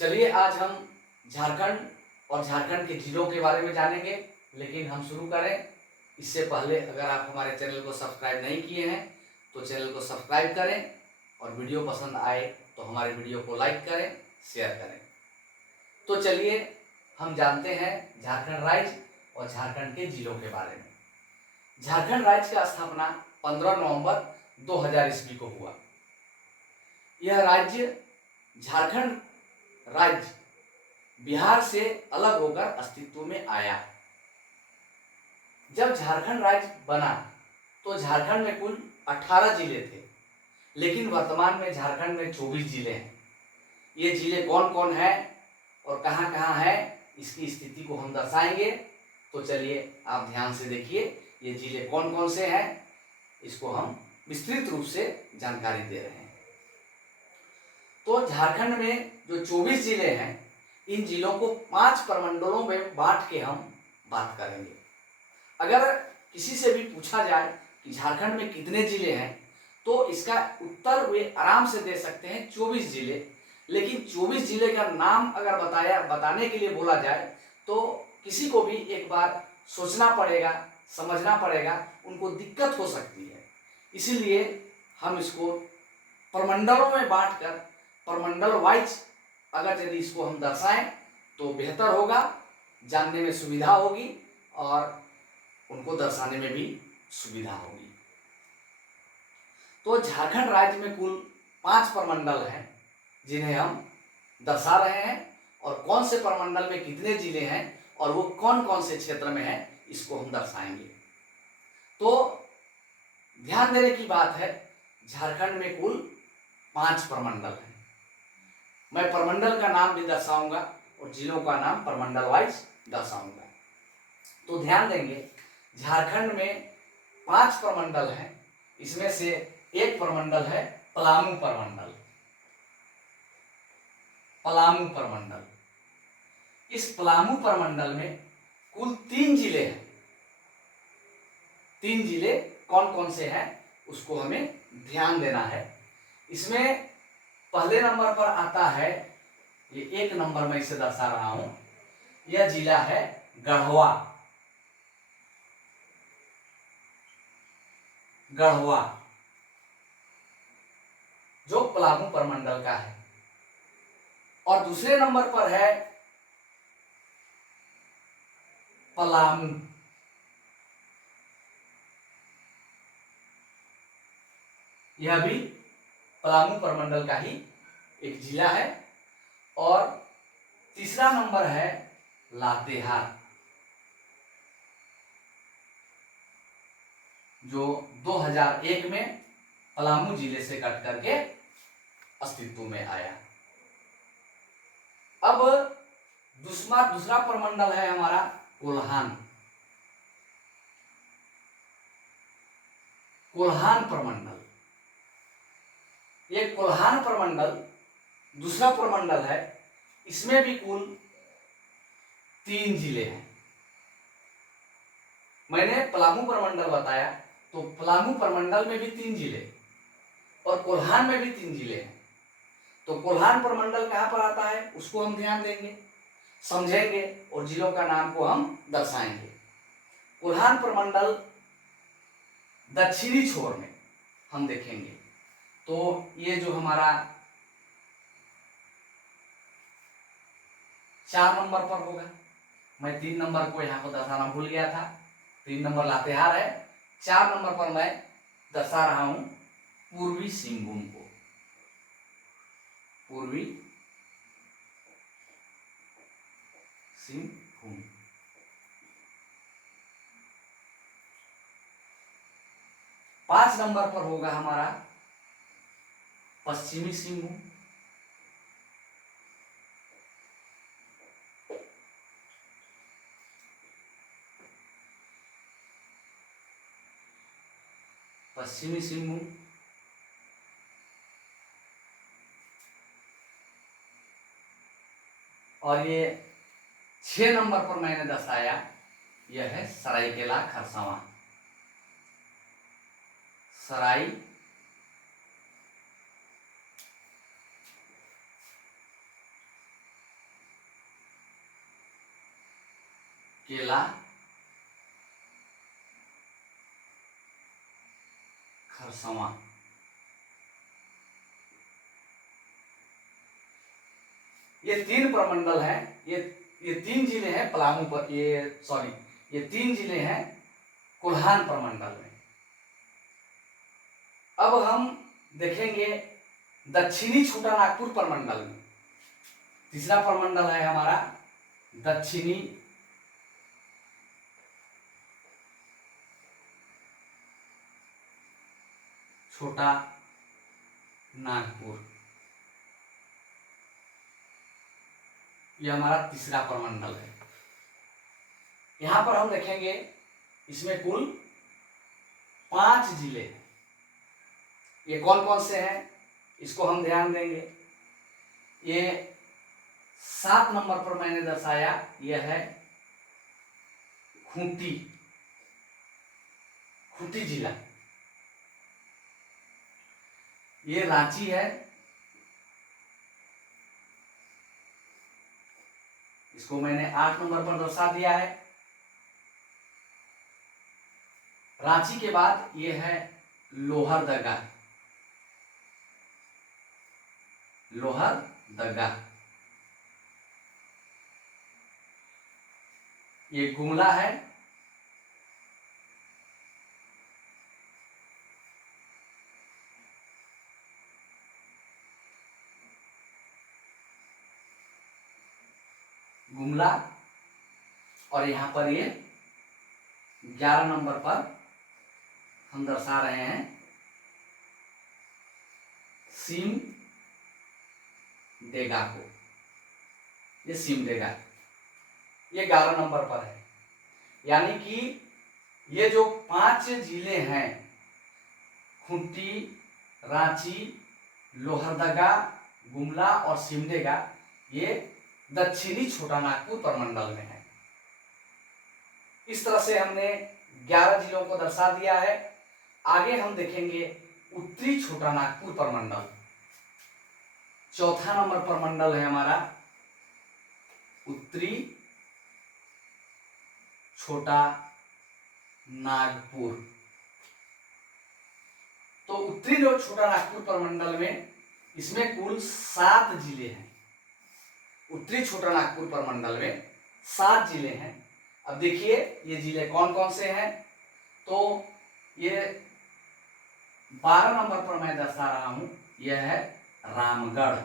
चलिए आज हम झारखंड और झारखंड के जिलों के बारे में जानेंगे। लेकिन हम शुरू करें इससे पहले अगर आप हमारे चैनल को सब्सक्राइब नहीं किए हैं तो चैनल को सब्सक्राइब करें और वीडियो पसंद आए तो हमारे वीडियो को लाइक करें, शेयर करें। तो चलिए हम जानते हैं झारखंड राज्य और झारखंड के जिलों के बारे में। झारखंड राज्य का स्थापना 15 नवंबर 2000 ईस्वी को हुआ। यह राज्य झारखंड राज्य बिहार से अलग होकर अस्तित्व में आया। जब झारखंड राज्य बना तो झारखंड में कुल 18 जिले थे, लेकिन वर्तमान में झारखंड में 24 जिले हैं। ये जिले कौन कौन हैं और कहाँ कहाँ हैं, इसकी स्थिति को हम दर्शाएंगे। तो चलिए आप ध्यान से देखिए, ये जिले कौन कौन से हैं इसको हम विस्तृत रूप से जानकारी दे रहे हैं। तो झारखंड में जो 24 जिले हैं, इन जिलों को 5 प्रमंडलों में बांट के हम बात करेंगे। अगर किसी से भी पूछा जाए कि झारखंड में कितने जिले हैं तो इसका उत्तर वे आराम से दे सकते हैं 24 जिले। लेकिन 24 जिले का नाम अगर बताने के लिए बोला जाए तो किसी को भी एक बार सोचना पड़ेगा, समझना पड़ेगा, उनको दिक्कत हो सकती है। इसीलिए हम इसको प्रमंडलों में बांटकर प्रमंडल वाइज अगर यदि इसको हम दर्शाएं तो बेहतर होगा, जानने में सुविधा होगी और उनको दर्शाने में भी सुविधा होगी। तो झारखंड राज्य में कुल 5 प्रमंडल हैं जिन्हें हम दर्शा रहे हैं, और कौन से प्रमंडल में कितने जिले हैं और वो कौन कौन से क्षेत्र में हैं इसको हम दर्शाएंगे। तो ध्यान देने की बात है, झारखंड में कुल 5 प्रमंडल हैं। मैं प्रमंडल का नाम भी दर्शाऊंगा और जिलों का नाम प्रमंडल वाइज दर्शाऊंगा। तो ध्यान देंगे, झारखंड में 5 प्रमंडल हैं। इसमें से एक प्रमंडल है पलामू प्रमंडल। पलामू प्रमंडल, इस पलामू प्रमंडल में कुल 3 जिले हैं। 3 जिले कौन कौन से हैं उसको हमें ध्यान देना है। इसमें पहले नंबर पर आता है, ये 1 नंबर में इसे दर्शा रहा हूं, यह जिला है गढ़वा। गढ़वा जो पलामू प्रमंडल का है। और दूसरे नंबर पर है पलामू। यह भी पलामू प्रमंडल का ही एक जिला है। और तीसरा नंबर है लातेहार, जो 2001 में पलामू जिले से कट करके अस्तित्व में आया। अब दूसरा प्रमंडल है हमारा कोल्हान। कोल्हान प्रमंडल, ये कोल्हान प्रमंडल दूसरा प्रमंडल है। इसमें भी कुल 3 जिले हैं। मैंने पलामू प्रमंडल बताया, तो पलामू प्रमंडल में भी 3 जिले और कोल्हान में भी 3 जिले हैं। तो कोल्हान प्रमंडल कहां पर आता है उसको हम ध्यान देंगे, समझेंगे और जिलों का नाम को हम दर्शाएंगे। कोल्हान प्रमंडल दक्षिणी छोर में हम देखेंगे तो ये जो हमारा 4 नंबर पर होगा। मैं 3 नंबर को यहाँ पर दर्शाना भूल गया था। 3 नंबर लातेहार है, 4 नंबर पर मैं दर्शा रहा हूं पूर्वी सिंहभूम को। पूर्वी सिंहभूम। पांच नंबर पर होगा हमारा पश्चिमी सिंहभूम। पश्चिमी सिंहभूम। और ये 6 नंबर पर मैंने दर्शाया, यह है सरायकेला खरसावां। सराय केला, खरसवां। ये 3 प्रमंडल हैं, ये 3 जिले हैं पलामू पर, ये 3 जिले हैं कोल्हान प्रमंडल में। अब हम देखेंगे दक्षिणी छोटा नागपुर प्रमंडल में। तीसरा प्रमंडल है हमारा दक्षिणी छोटा नागपुर। यह हमारा तीसरा प्रमंडल है। यहां पर हम देखेंगे इसमें कुल 5 जिले हैं। ये कौन कौन से हैं इसको हम ध्यान देंगे। ये 7 नंबर पर मैंने दर्शाया, यह है खूंटी जिला। ये रांची है, इसको मैंने 8 नंबर पर दर्शा दिया है। रांची के बाद ये है लोहरदगा। ये गुमला है, और यहां पर ये 11 नंबर पर हम दर्शा रहे हैं सिमडेगा को। ये सिमडेगा, ये 11 नंबर पर है। यानी कि ये जो 5 जिले हैं, खूंटी, रांची, लोहरदगा, गुमला और सिमडेगा, ये दक्षिणी छोटा नागपुर प्रमंडल में है। इस तरह से हमने 11 जिलों को दर्शा दिया है। आगे हम देखेंगे उत्तरी छोटा नागपुर प्रमंडल। चौथा नंबर प्रमंडल है हमारा उत्तरी छोटा नागपुर। तो उत्तरी जो छोटा नागपुर प्रमंडल में इसमें कुल 7 जिले हैं। उत्तरी छोटा नागपुर प्रमंडल में 7 जिले हैं। अब देखिए ये जिले कौन कौन से हैं। तो ये 12 नंबर पर मैं दर्शा रहा हूं, यह है रामगढ़।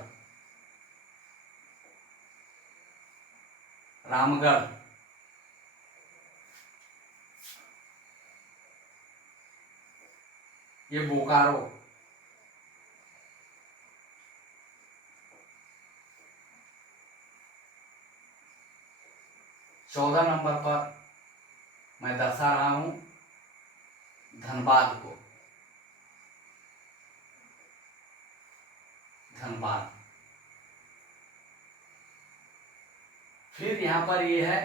ये बोकारो, चौदह नंबर पर मैं दर्शा रहा हूं धनबाद को। फिर यहां पर ये है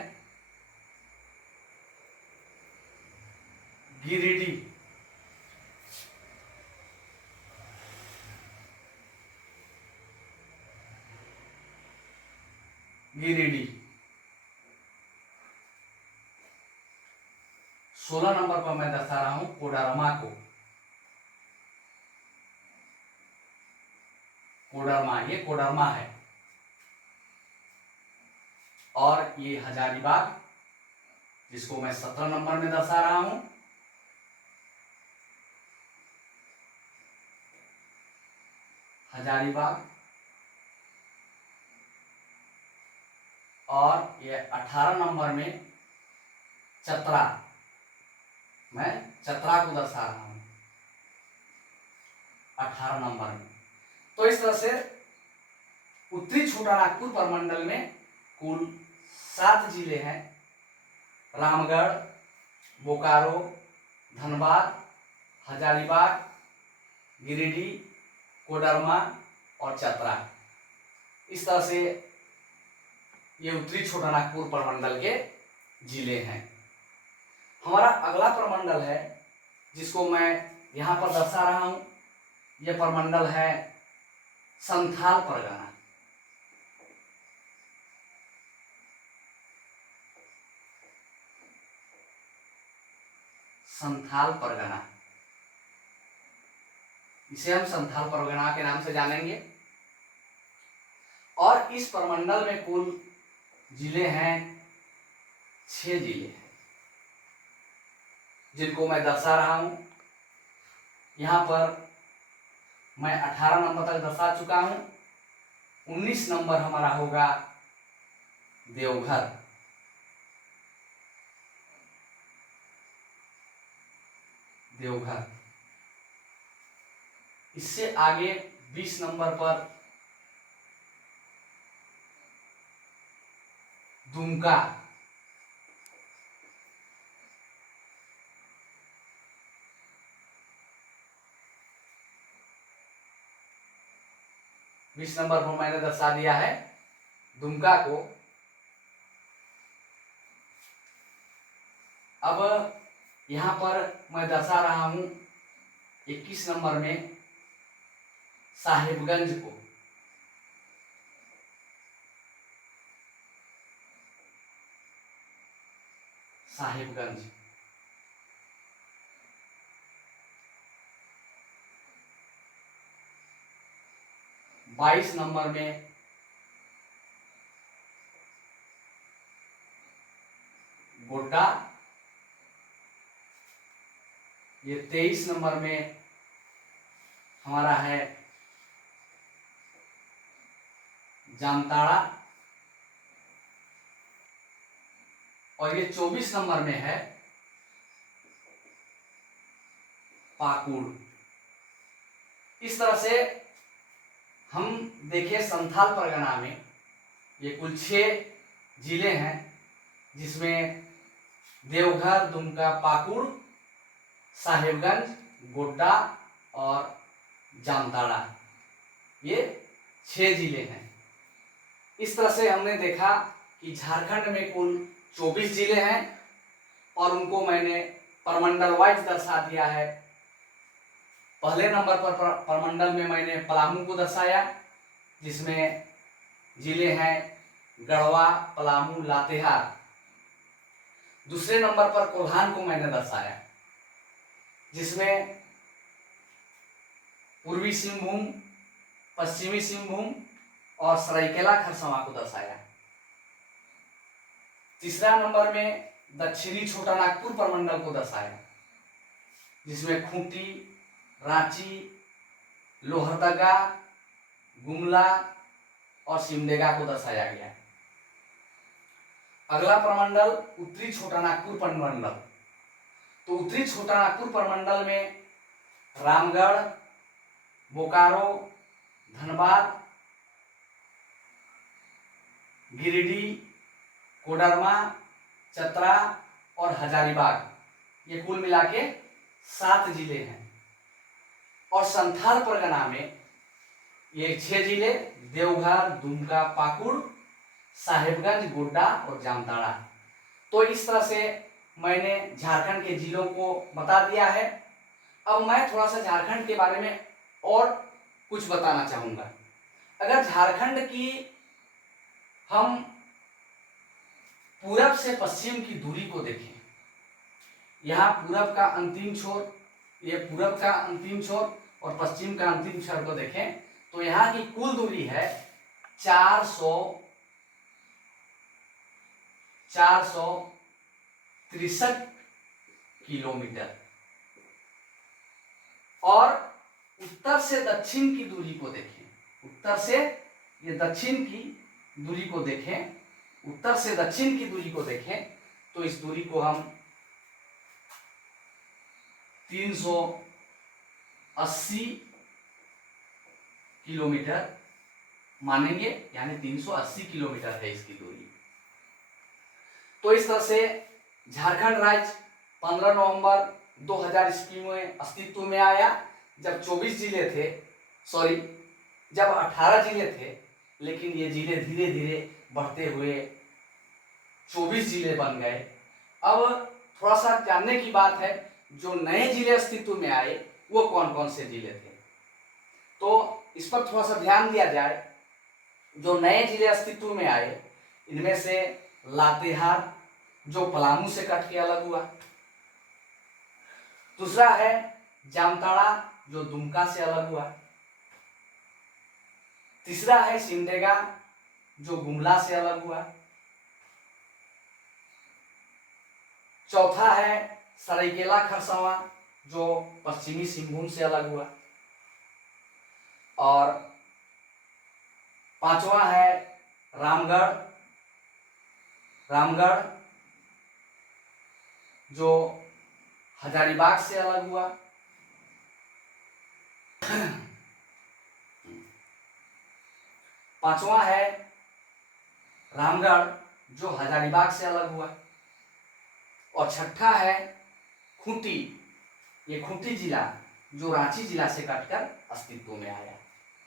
गिरिडीह। गिरिडीह 16 नंबर पर मैं दर्शा रहा हूं कोडरमा को। ये कोडरमा है। और ये हजारीबाग, जिसको मैं 17 नंबर में दर्शा रहा हूं। हजारीबाग, और ये 18 नंबर में चतरा, मैं चतरा को दर्शा रहा हूं 18 नंबर में। तो इस तरह से उत्तरी छोटा नागपुर प्रमंडल में कुल 7 जिले हैं। रामगढ़, बोकारो, धनबाद, हजारीबाग, गिरिडीह, कोडरमा और चतरा। इस तरह से ये उत्तरी छोटा नागपुर प्रमंडल के जिले हैं। हमारा अगला प्रमंडल है जिसको मैं यहां पर दर्शा रहा हूं, यह प्रमंडल है संथाल परगना। संथाल परगना, इसे हम संथाल परगना के नाम से जानेंगे। और इस प्रमंडल में कुल जिले हैं 6 जिले हैं, जिनको मैं दर्शा रहा हूं। यहां पर मैं 18 नंबर तक दर्शा चुका हूं। 19 नंबर हमारा होगा देवघर। देवघर इससे आगे 20 नंबर पर दुमका, बीस नंबर पर मैंने दर्शा दिया है दुमका को। अब यहां पर मैं दर्शा रहा हूं 21 नंबर में साहिबगंज को। साहिबगंज 22 नंबर में गोड्डा। ये 23 नंबर में हमारा है जामताड़ा। और ये 24 नंबर में है पाकुड़। इस तरह से हम देखें संथाल परगना में ये कुल 6 जिले हैं, जिसमें देवघर, दुमका, पाकुड़, साहिबगंज, गोड्डा और जामताड़ा, ये 6 जिले हैं। इस तरह से हमने देखा कि झारखंड में कुल 24 जिले हैं और उनको मैंने प्रमंडल वाइज दर्शा दिया है। पहले नंबर पर प्रमंडल में मैंने पलामू को दर्शाया, जिसमें जिले हैं गढ़वा, पलामू, लातेहार। दूसरे नंबर पर कोल्हान को मैंने दर्शाया, जिसमें पूर्वी सिंहभूम, पश्चिमी सिंहभूम और सरायकेला खरसावां को दर्शाया। तीसरा नंबर में दक्षिणी छोटा नागपुर प्रमंडल को दर्शाया, जिसमें खूंटी, रांची, लोहरदगा, गुमला और सिमडेगा को दर्शाया गया। अगला प्रमंडल उत्तरी छोटा नागपुर प्रमंडल। तो उत्तरी छोटा नागपुर प्रमंडल में रामगढ़, बोकारो, धनबाद, गिरिडीह, कोडरमा, चतरा और हजारीबाग, ये कुल मिला के 7 जिले हैं। और संथाल परगना में ये 6 जिले देवघर, दुमका, पाकुड़, साहिबगंज, गोड्डा और जामताड़ा। तो इस तरह से मैंने झारखंड के जिलों को बता दिया है। अब मैं थोड़ा सा झारखंड के बारे में और कुछ बताना चाहूंगा। अगर झारखंड की हम पूरब से पश्चिम की दूरी को देखें, यहाँ पूरब का अंतिम छोर, ये पूरब का अंतिम छोर और पश्चिम का अंतिम छोर को देखें, तो यहाँ की कुल दूरी है 463 किलोमीटर। और उत्तर से दक्षिण की दूरी को देखें, उत्तर से ये दक्षिण की दूरी को देखें, उत्तर से दक्षिण की दूरी को देखें, तो इस दूरी को हम 380 किलोमीटर मानेंगे, यानी 380 किलोमीटर है इसकी दूरी। तो इस तरह से झारखंड राज्य 15 नवंबर 2000 ईस्वी में अस्तित्व में आया, जब 24 जिले थे, सॉरी जब 18 जिले थे, लेकिन ये जिले धीरे धीरे बढ़ते हुए 24 जिले बन गए। अब थोड़ा सा जानने की बात है, जो नए जिले अस्तित्व में आए वो कौन कौन से जिले थे, तो इस पर थोड़ा सा ध्यान दिया जाए। जो नए जिले अस्तित्व में आए, इनमें से लातेहार, जो पलामू से कट के अलग हुआ, दूसरा है जामताड़ा जो दुमका से अलग हुआ। तीसरा है सिमडेगा जो गुमला से अलग हुआ। चौथा है सरायकेला खरसावां जो पश्चिमी सिंहभूम से अलग हुआ। और पांचवा है रामगढ़ जो हजारीबाग से अलग हुआ। पांचवा है रामगढ़ जो हजारीबाग से अलग हुआ। और छठा है खूंटी, ये खूंटी जिला जो रांची जिला से कटकर अस्तित्व में आया।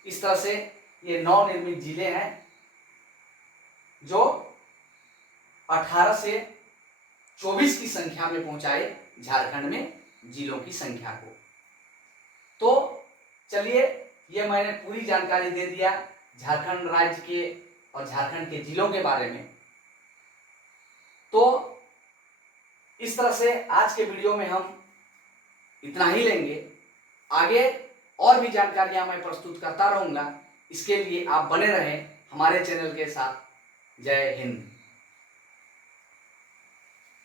इस तरह से ये नवनिर्मित जिले हैं जो 18 से 24 की संख्या में पहुंचाए झारखंड में जिलों की संख्या को। तो चलिए, ये मैंने पूरी जानकारी दे दिया झारखंड राज्य के और झारखंड के जिलों के बारे में। तो इस तरह से आज के वीडियो में हम इतना ही लेंगे। आगे और भी जानकारियां मैं प्रस्तुत करता रहूंगा। इसके लिए आप बने रहें हमारे चैनल के साथ। जय हिंद।